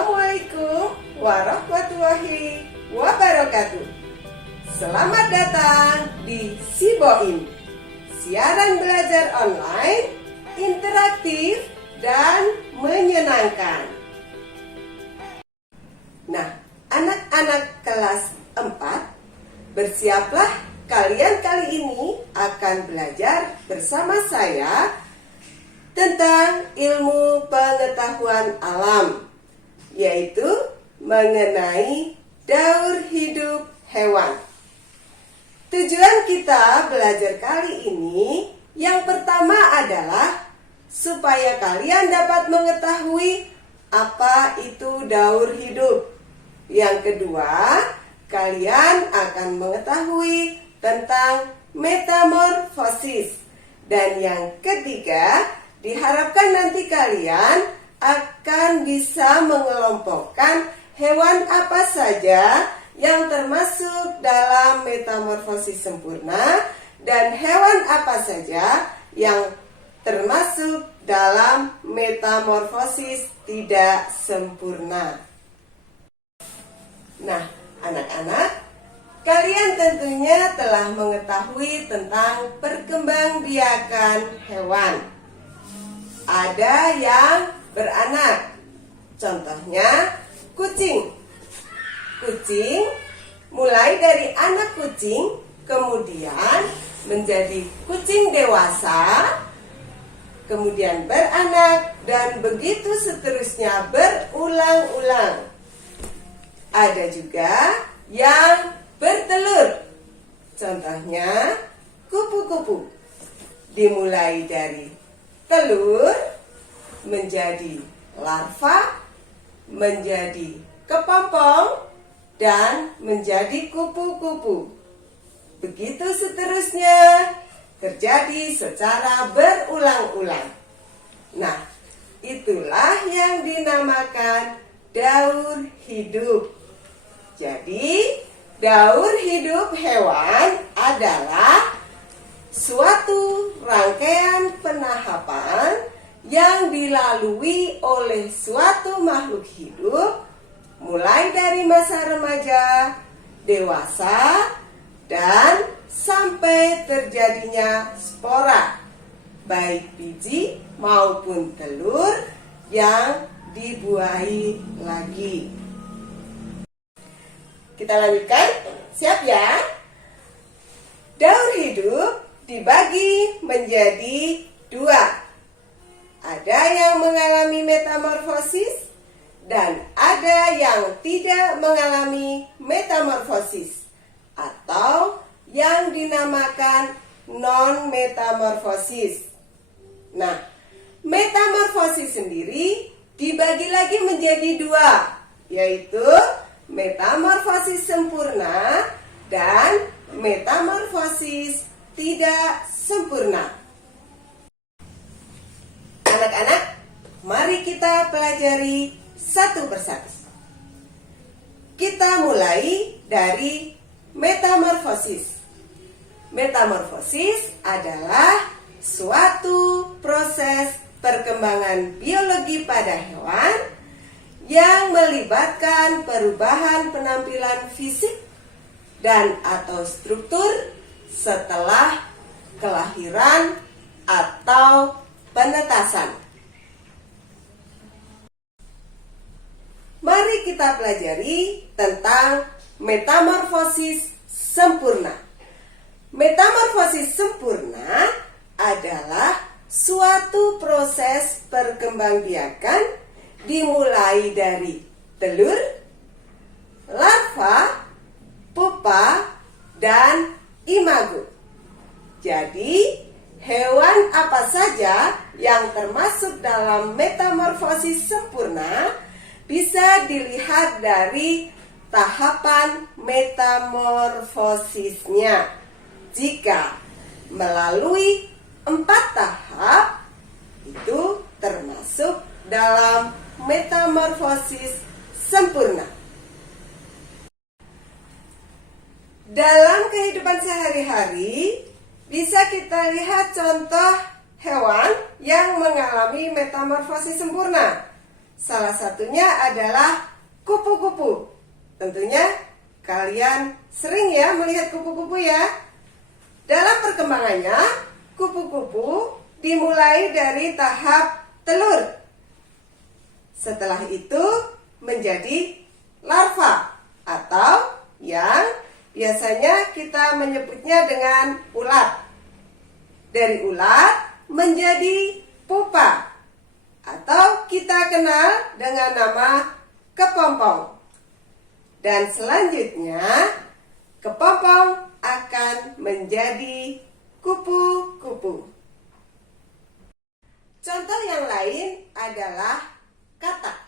Assalamualaikum warahmatullahi wabarakatuh. Selamat datang di Siboim, siaran belajar online, interaktif, dan menyenangkan. Nah, anak-anak kelas 4, bersiaplah, kalian kali ini akan belajar bersama saya tentang ilmu pengetahuan alam, yaitu mengenai daur hidup hewan. Tujuan kita belajar kali ini yang pertama adalah supaya kalian dapat mengetahui apa itu daur hidup. Yang kedua, kalian akan mengetahui tentang metamorfosis. Dan yang ketiga, diharapkan nanti kalian akan bisa mengelompokkan hewan apa saja yang termasuk dalam metamorfosis sempurna dan hewan apa saja yang termasuk dalam metamorfosis tidak sempurna. Nah, anak-anak, kalian tentunya telah mengetahui tentang perkembangbiakan hewan. Ada yang beranak, contohnya kucing. Kucing mulai dari anak kucing, kemudian menjadi kucing dewasa, kemudian beranak, dan begitu seterusnya berulang-ulang. Ada juga yang bertelur, contohnya kupu-kupu. Dimulai dari telur, menjadi larva, menjadi kepompong, dan menjadi kupu-kupu. Begitu seterusnya terjadi secara berulang-ulang. Nah, itulah yang dinamakan daur hidup. Jadi, daur hidup hewan adalah suatu rangkaian penahapan yang dilalui oleh suatu makhluk hidup mulai dari masa remaja, dewasa, dan sampai terjadinya spora, baik biji maupun telur yang dibuahi lagi. Kita lanjutkan, siap ya? Daur hidup dibagi menjadi 2. Ada yang mengalami metamorfosis dan ada yang tidak mengalami metamorfosis atau yang dinamakan non-metamorfosis. Nah, metamorfosis sendiri dibagi lagi menjadi 2, yaitu metamorfosis sempurna dan metamorfosis tidak sempurna. Anak-anak, mari kita pelajari satu persatu. Kita mulai dari metamorfosis. Metamorfosis adalah suatu proses perkembangan biologi pada hewan yang melibatkan perubahan penampilan fisik dan atau struktur setelah kelahiran atau penetasan. Mari kita pelajari tentang metamorfosis sempurna. Metamorfosis sempurna adalah suatu proses perkembangbiakan dimulai dari telur, larva, pupa, dan imago. Jadi, hewan apa saja yang termasuk dalam metamorfosis sempurna bisa dilihat dari tahapan metamorfosisnya. Jika melalui 4 tahap, itu termasuk dalam metamorfosis sempurna. Dalam kehidupan sehari-hari, bisa kita lihat contoh hewan yang mengalami metamorfosis sempurna. Salah satunya adalah kupu-kupu. Tentunya kalian sering ya melihat kupu-kupu ya. Dalam perkembangannya, kupu-kupu dimulai dari tahap telur. Setelah itu menjadi larva atau yang biasanya kita menyebutnya dengan ulat. Dari ulat menjadi pupa atau kita kenal dengan nama kepompong. Dan selanjutnya kepompong akan menjadi kupu-kupu. Contoh yang lain adalah katak.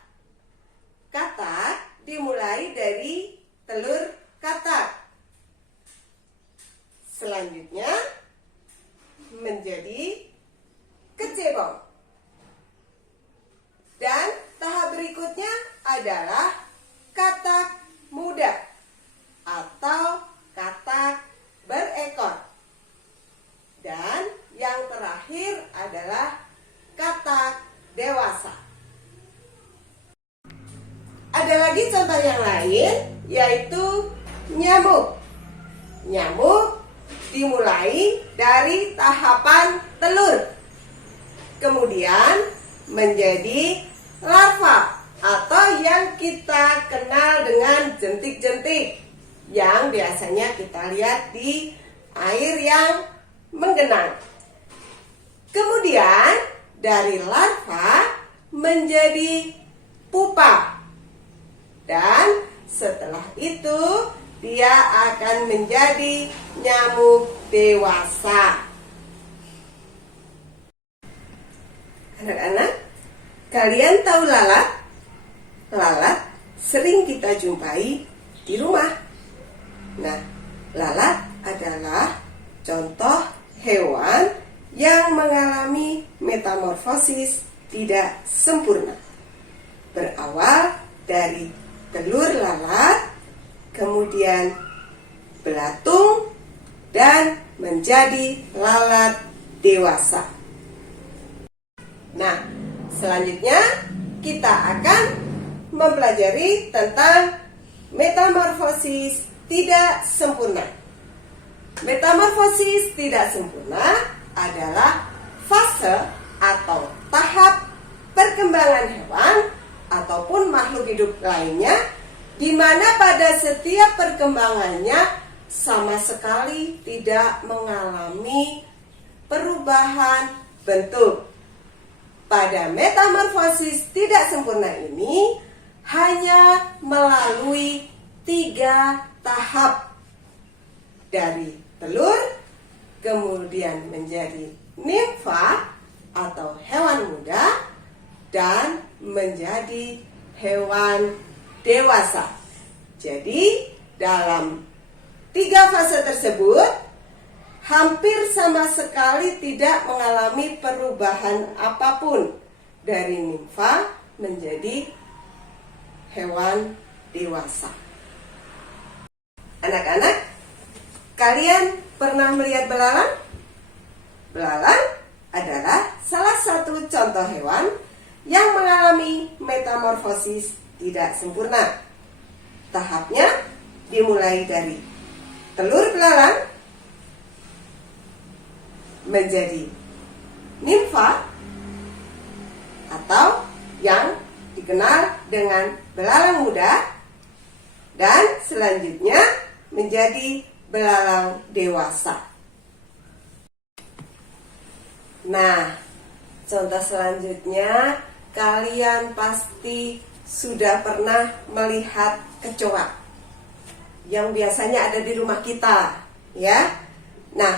Katak dimulai dari telur katak. Selanjutnya menjadi kecebong. Dan tahap berikutnya adalah katak muda atau katak berekor. Dan yang terakhir adalah katak dewasa. Ada lagi contoh yang lain, yaitu nyamuk. Nyamuk dimulai dari tahapan telur, kemudian menjadi larva atau yang kita kenal dengan jentik-jentik yang biasanya kita lihat di air yang menggenang. Kemudian dari larva menjadi pupa. Dan setelah itu dia akan menjadi nyamuk dewasa. Anak-anak, kalian tahu lalat? Lalat sering kita jumpai di rumah. Nah, lalat adalah contoh hewan yang mengalami metamorfosis tidak sempurna. Berawal dari telur lalat, kemudian belatung, dan menjadi lalat dewasa. Nah, selanjutnya kita akan mempelajari tentang metamorfosis tidak sempurna. Metamorfosis tidak sempurna adalah fase atau tahap perkembangan hewan ataupun makhluk hidup lainnya di mana pada setiap perkembangannya sama sekali tidak mengalami perubahan bentuk. Pada metamorfosis tidak sempurna ini hanya melalui 3 tahap, dari telur, kemudian menjadi nimfa atau hewan muda, dan menjadi hewan dewasa. Jadi dalam 3 fase tersebut hampir sama sekali tidak mengalami perubahan apapun dari nimfa menjadi hewan dewasa. Anak-anak, kalian pernah melihat belalang? Belalang adalah salah satu contoh hewan yang mengalami metamorfosis tidak sempurna. Tahapnya dimulai dari telur belalang menjadi nimfa atau yang dikenal dengan belalang muda, dan selanjutnya menjadi belalang dewasa. Nah, contoh selanjutnya kalian pasti sudah pernah melihat kecoa yang biasanya ada di rumah kita, ya. Nah,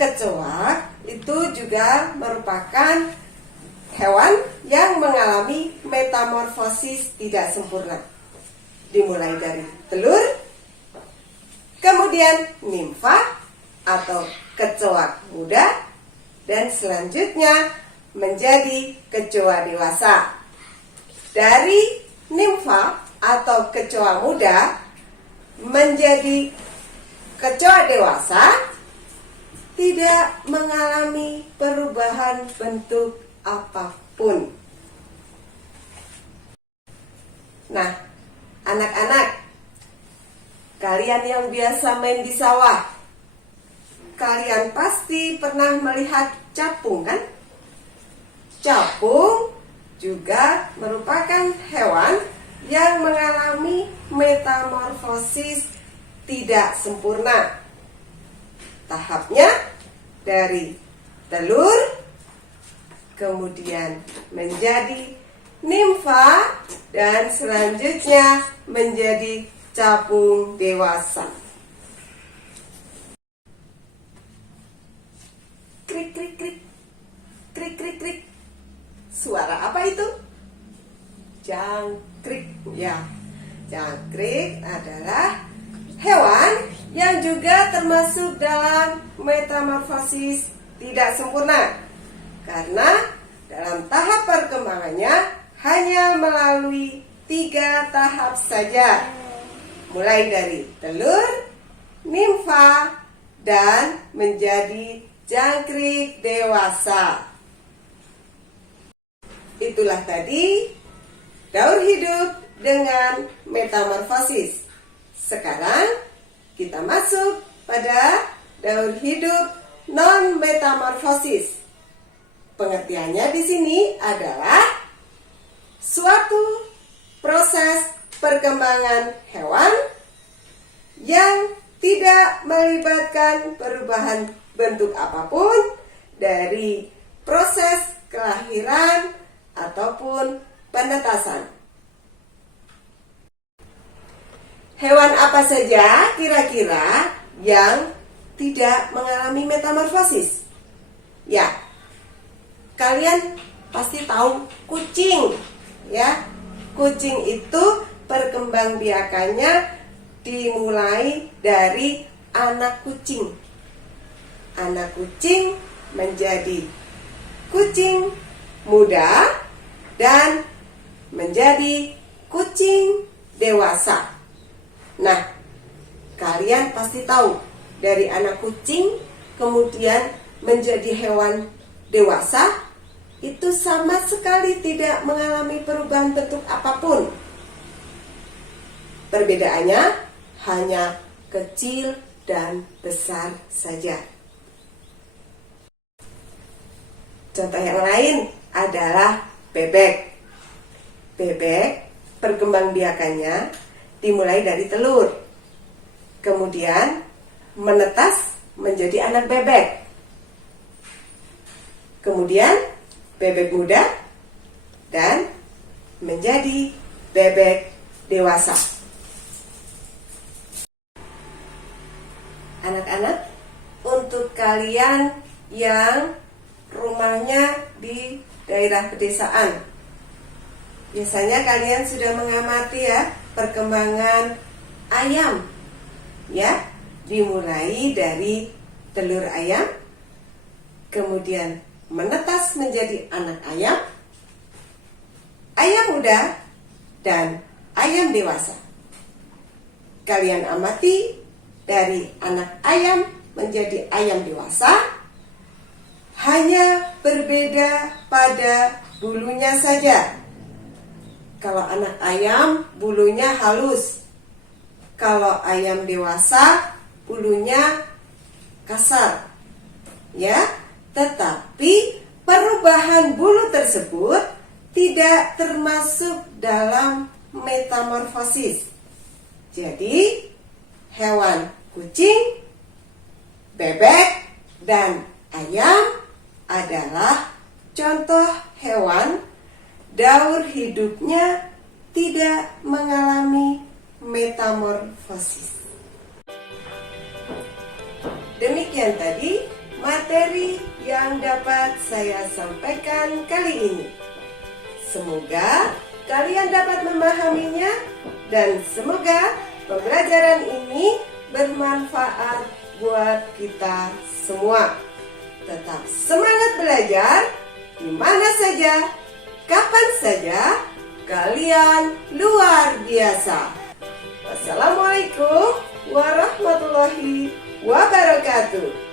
kecoa itu juga merupakan hewan yang mengalami metamorfosis tidak sempurna. Dimulai dari telur, kemudian nimfa atau kecoa muda, dan selanjutnya menjadi kecoa dewasa. Dari nimfa atau kecoa muda menjadi kecoa dewasa tidak mengalami perubahan bentuk apapun. Nah, anak-anak, kalian yang biasa main di sawah, kalian pasti pernah melihat capung, kan? Capung juga merupakan hewan yang mengalami metamorfosis tidak sempurna. Tahapnya dari telur, kemudian menjadi nimfa, dan selanjutnya menjadi capung dewasa. Krik, krik, krik. Krik, krik, krik. Suara apa itu? Jangkrik. Ya, jangkrik adalah hewan yang juga termasuk dalam metamorfosis tidak sempurna. Karena dalam tahap perkembangannya hanya melalui 3 tahap saja. Mulai dari telur, nimfa, dan menjadi jangkrik dewasa. Itulah tadi daur hidup dengan metamorfosis. Sekarang kita masuk pada daur hidup non-metamorfosis. Pengertiannya di sini adalah suatu proses perkembangan hewan yang tidak melibatkan perubahan bentuk apapun dari proses kelahiran ataupun penetasan. Hewan apa saja kira-kira yang tidak mengalami metamorfosis? Ya, kalian pasti tahu kucing, ya. Kucing itu perkembangbiakannya dimulai dari anak kucing. Anak kucing menjadi kucing muda dan menjadi kucing dewasa. Nah, kalian pasti tahu dari anak kucing kemudian menjadi hewan dewasa itu sama sekali tidak mengalami perubahan bentuk apapun. Perbedaannya hanya kecil dan besar saja. Contoh yang lain adalah bebek. Bebek perkembangbiakannya dimulai dari telur, kemudian menetas menjadi anak bebek, kemudian bebek muda, dan menjadi bebek dewasa. Anak-anak, untuk kalian yang rumahnya di daerah pedesaan, biasanya kalian sudah mengamati ya perkembangan ayam, ya, dimulai dari telur ayam, kemudian menetas menjadi anak ayam, ayam muda, dan ayam dewasa. Kalian amati dari anak ayam menjadi ayam dewasa, hanya berbeda pada bulunya saja. Kalau anak ayam bulunya halus, kalau ayam dewasa bulunya kasar, ya. Tetapi perubahan bulu tersebut tidak termasuk dalam metamorfosis. Jadi hewan kucing, bebek, dan ayam adalah contoh hewan daur hidupnya tidak mengalami metamorfosis. Demikian tadi materi yang dapat saya sampaikan kali ini. Semoga kalian dapat memahaminya dan semoga pembelajaran ini bermanfaat buat kita semua. Tetap semangat belajar di mana saja, kapan saja, kalian luar biasa. Wassalamualaikum warahmatullahi wabarakatuh.